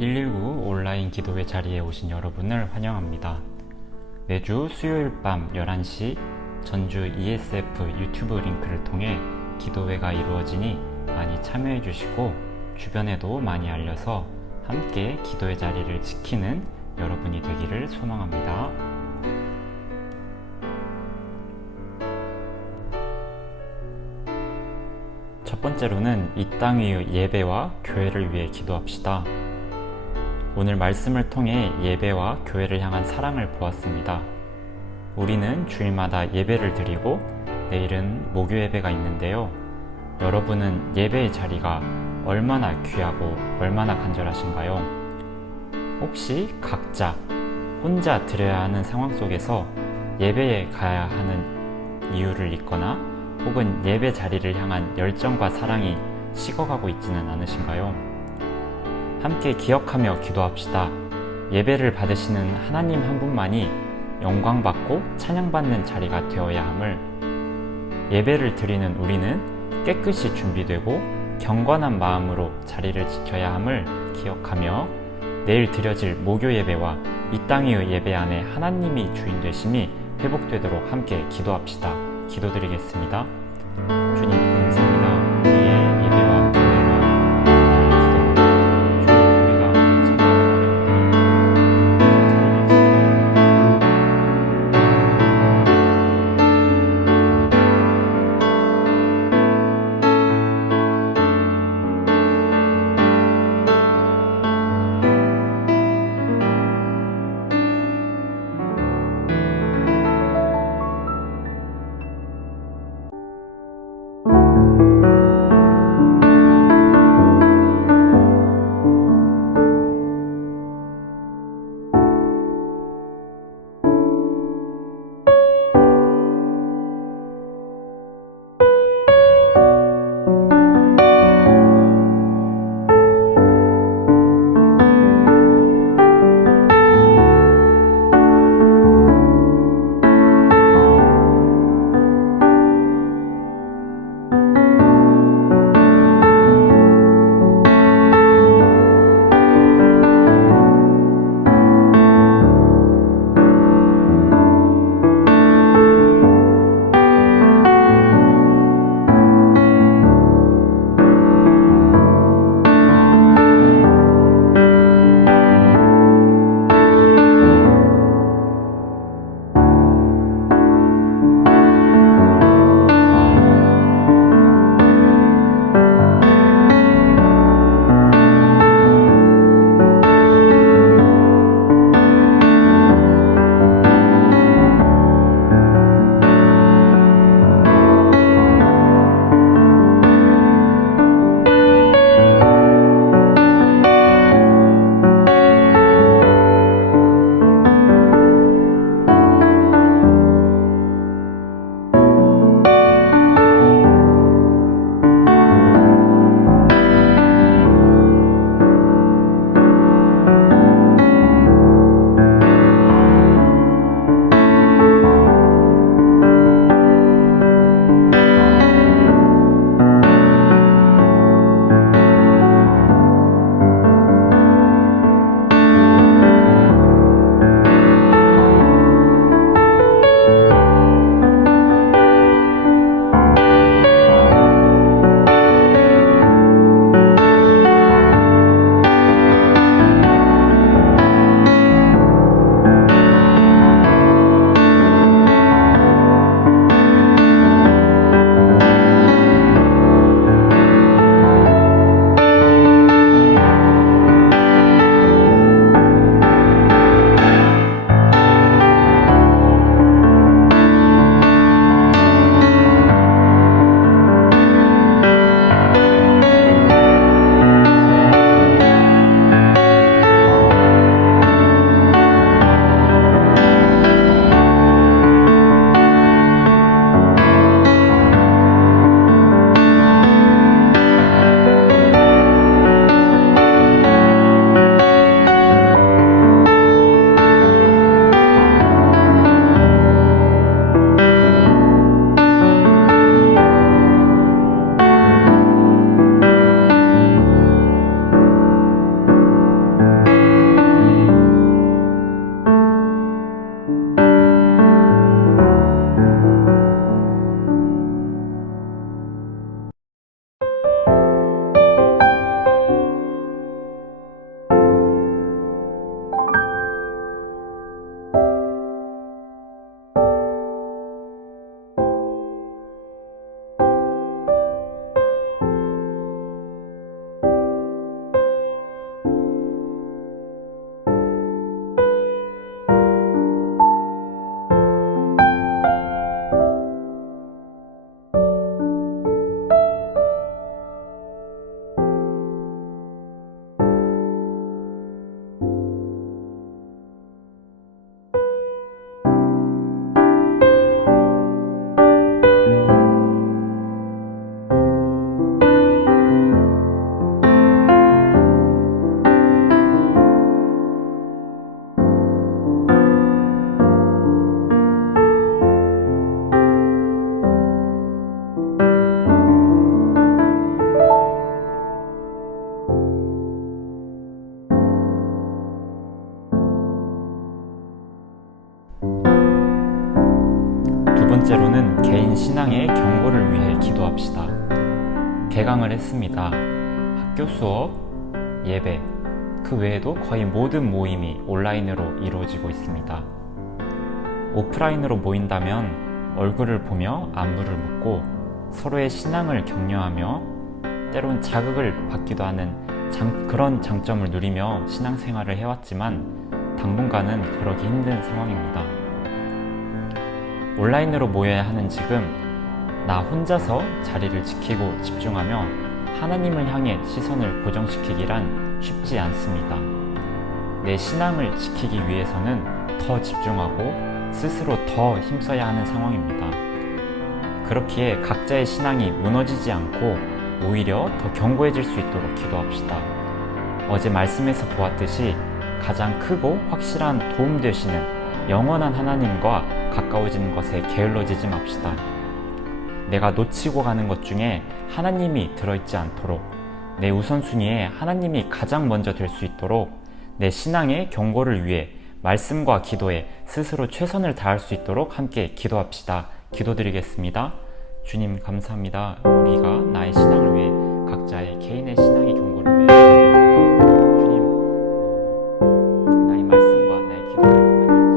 119 온라인 기도회 자리에 오신 여러분을 환영합니다. 매주 수요일 밤 11시 전주 ESF 유튜브 링크를 통해 기도회가 이루어지니 많이 참여해 주시고 주변에도 많이 알려서 함께 기도회 자리를 지키는 여러분이 되기를 소망합니다. 첫 번째로는 이 땅 위의 예배와 교회를 위해 기도합시다. 오늘 말씀을 통해 예배와 교회를 향한 사랑을 보았습니다. 우리는 주일마다 예배를 드리고 내일은 목요 예배가 있는데요. 여러분은 예배의 자리가 얼마나 귀하고 얼마나 간절하신가요? 혹시 각자 혼자 드려야 하는 상황 속에서 예배에 가야 하는 이유를 잊거나 혹은 예배 자리를 향한 열정과 사랑이 식어가고 있지는 않으신가요? 함께 기억하며 기도합시다. 예배를 받으시는 하나님 한 분만이 영광받고 찬양받는 자리가 되어야 함을, 예배를 드리는 우리는 깨끗이 준비되고 경건한 마음으로 자리를 지켜야 함을 기억하며 내일 드려질 목요 예배와 이 땅의 예배 안에 하나님이 주인 되심이 회복되도록 함께 기도합시다. 기도드리겠습니다. 주님 감사합니다. 우리의 예배와 교회가 주님 우리가 함께 참아가며 번째로는 개인 신앙의 경고를 위해 기도합시다. 개강을 했습니다. 학교 수업, 예배, 그 외에도 거의 모든 모임이 온라인으로 이루어지고 있습니다. 오프라인으로 모인다면 얼굴을 보며 안부를 묻고 서로의 신앙을 격려하며 때론 자극을 받기도 하는 그런 장점을 누리며 신앙생활을 해왔지만 당분간은 그러기 힘든 상황입니다. 온라인으로 모여야 하는 지금 나 혼자서 자리를 지키고 집중하며 하나님을 향해 시선을 고정시키기란 쉽지 않습니다. 내 신앙을 지키기 위해서는 더 집중하고 스스로 더 힘써야 하는 상황입니다. 그렇기에 각자의 신앙이 무너지지 않고 오히려 더 견고해질 수 있도록 기도합시다. 어제 말씀에서 보았듯이 가장 크고 확실한 도움 되시는 영원한 하나님과 가까워지는 것에 게을러지지 맙시다. 내가 놓치고 가는 것 중에 하나님이 들어있지 않도록 내 우선순위에 하나님이 가장 먼저 될 수 있도록 내 신앙의 견고를 위해 말씀과 기도에 스스로 최선을 다할 수 있도록 함께 기도합시다. 기도드리겠습니다. 주님 감사합니다. 우리가 나의 신앙을 위해 각자의 개인의 신앙의 견고를 위해 기도드립니다. 주님, 나의 말씀과 나의 기도를 향한 열정이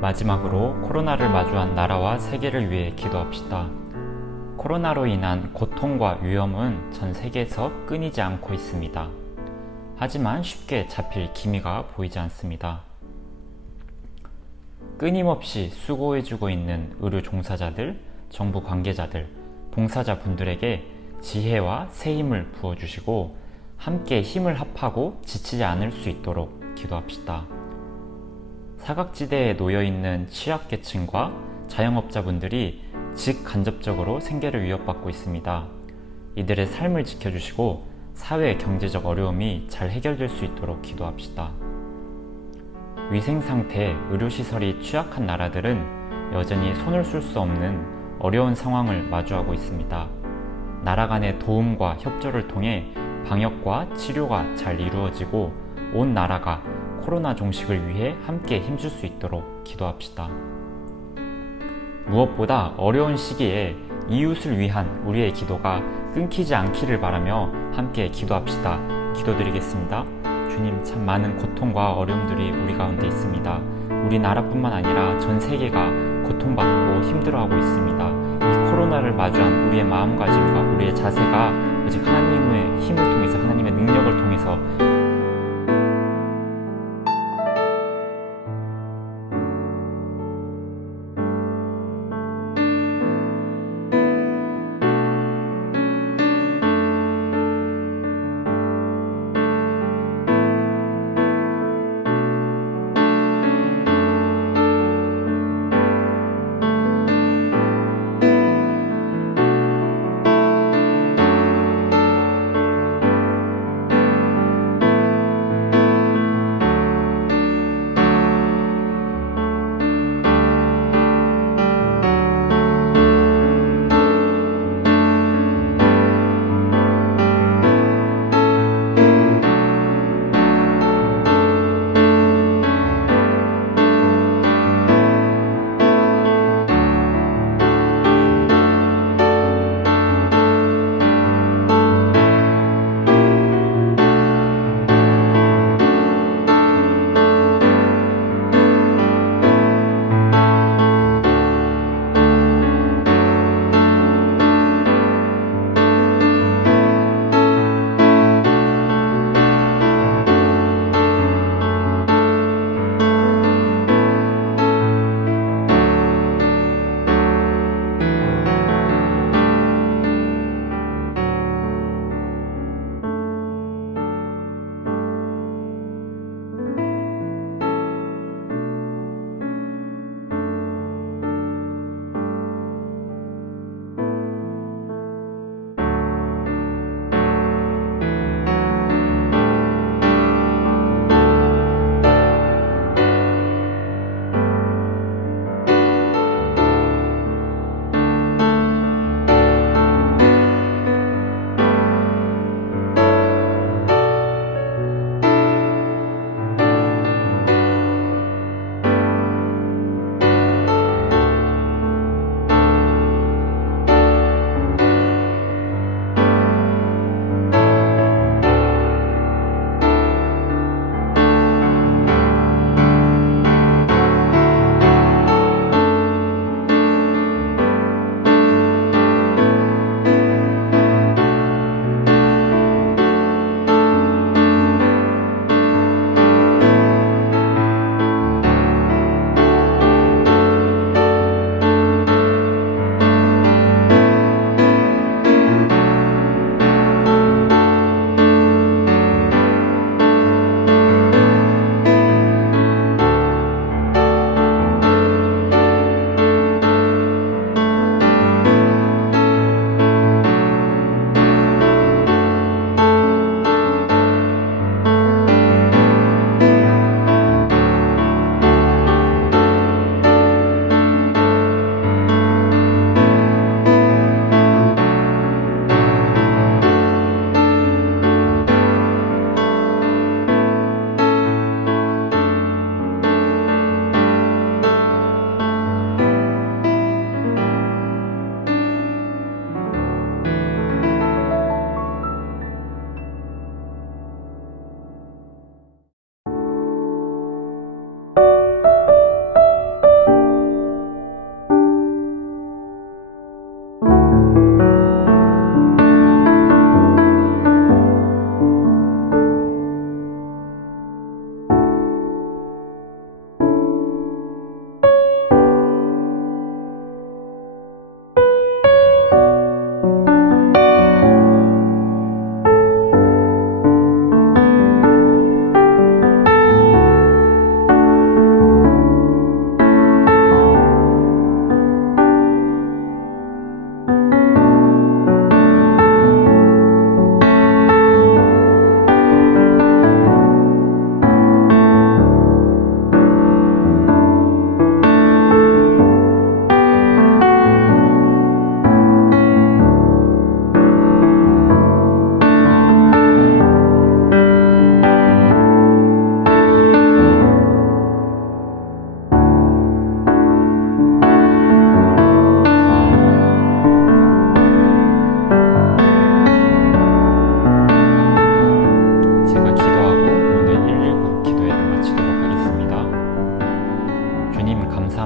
마지막으로 코로나를 마주한 나라와 세계를 위해 기도합시다. 코로나로 인한 고통과 위험은 전 세계에서 끊이지 않고 있습니다. 하지만 쉽게 잡힐 기미가 보이지 않습니다. 끊임없이 수고해주고 있는 의료 종사자들, 정부 관계자들, 봉사자분들에게 지혜와 새 힘을 부어주시고 함께 힘을 합하고 지치지 않을 수 있도록 기도합시다. 사각지대에 놓여있는 취약계층과 자영업자분들이 직간접적으로 생계를 위협받고 있습니다. 이들의 삶을 지켜주시고 사회 경제적 어려움이 잘 해결될 수 있도록 기도합시다. 위생상태, 의료시설이 취약한 나라들은 여전히 손을 쓸 수 없는 어려운 상황을 마주하고 있습니다. 나라 간의 도움과 협조를 통해 방역과 치료가 잘 이루어지고 온 나라가 코로나 종식을 위해 함께 힘줄 수 있도록 기도합시다. 무엇보다 어려운 시기에 이웃을 위한 우리의 기도가 끊기지 않기를 바라며 함께 기도합시다. 기도드리겠습니다. 주님, 참 많은 고통과 어려움들이 우리 가운데 있습니다. 우리나라뿐만 아니라 전 세계가 고통받고 힘들어하고 있습니다. 이 코로나를 마주한 우리의 마음가짐과 우리의 자세가 오직 하나님의 힘을 통해서, 하나님의 능력을 통해서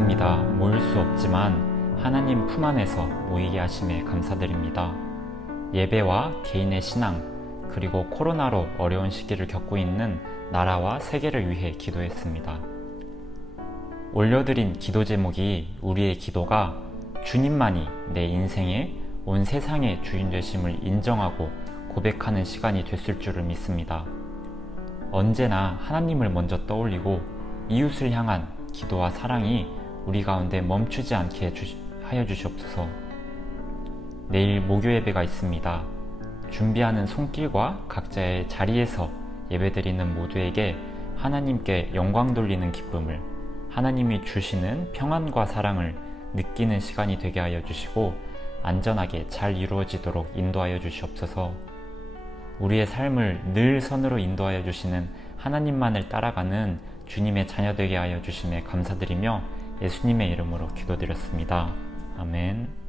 감사합니다. 모일 수 없지만 하나님 품 안에서 모이게 하심에 감사드립니다. 예배와 개인의 신앙, 그리고 코로나로 어려운 시기를 겪고 있는 나라와 세계를 위해 기도했습니다. 올려드린 기도 제목이 우리의 기도가 주님만이 내 인생의 온 세상의 주인 되심을 인정하고 고백하는 시간이 됐을 줄을 믿습니다. 언제나 하나님을 먼저 떠올리고 이웃을 향한 기도와 사랑이 우리 가운데 멈추지 않게 하여 주시옵소서. 내일 목요 예배가 있습니다. 준비하는 손길과 각자의 자리에서 예배드리는 모두에게 하나님께 영광 돌리는 기쁨을, 하나님이 주시는 평안과 사랑을 느끼는 시간이 되게 하여 주시고 안전하게 잘 이루어지도록 인도하여 주시옵소서. 우리의 삶을 늘 선으로 인도하여 주시는 하나님만을 따라가는 주님의 자녀 되게 하여 주심에 감사드리며 예수님의 이름으로 기도드렸습니다. 아멘.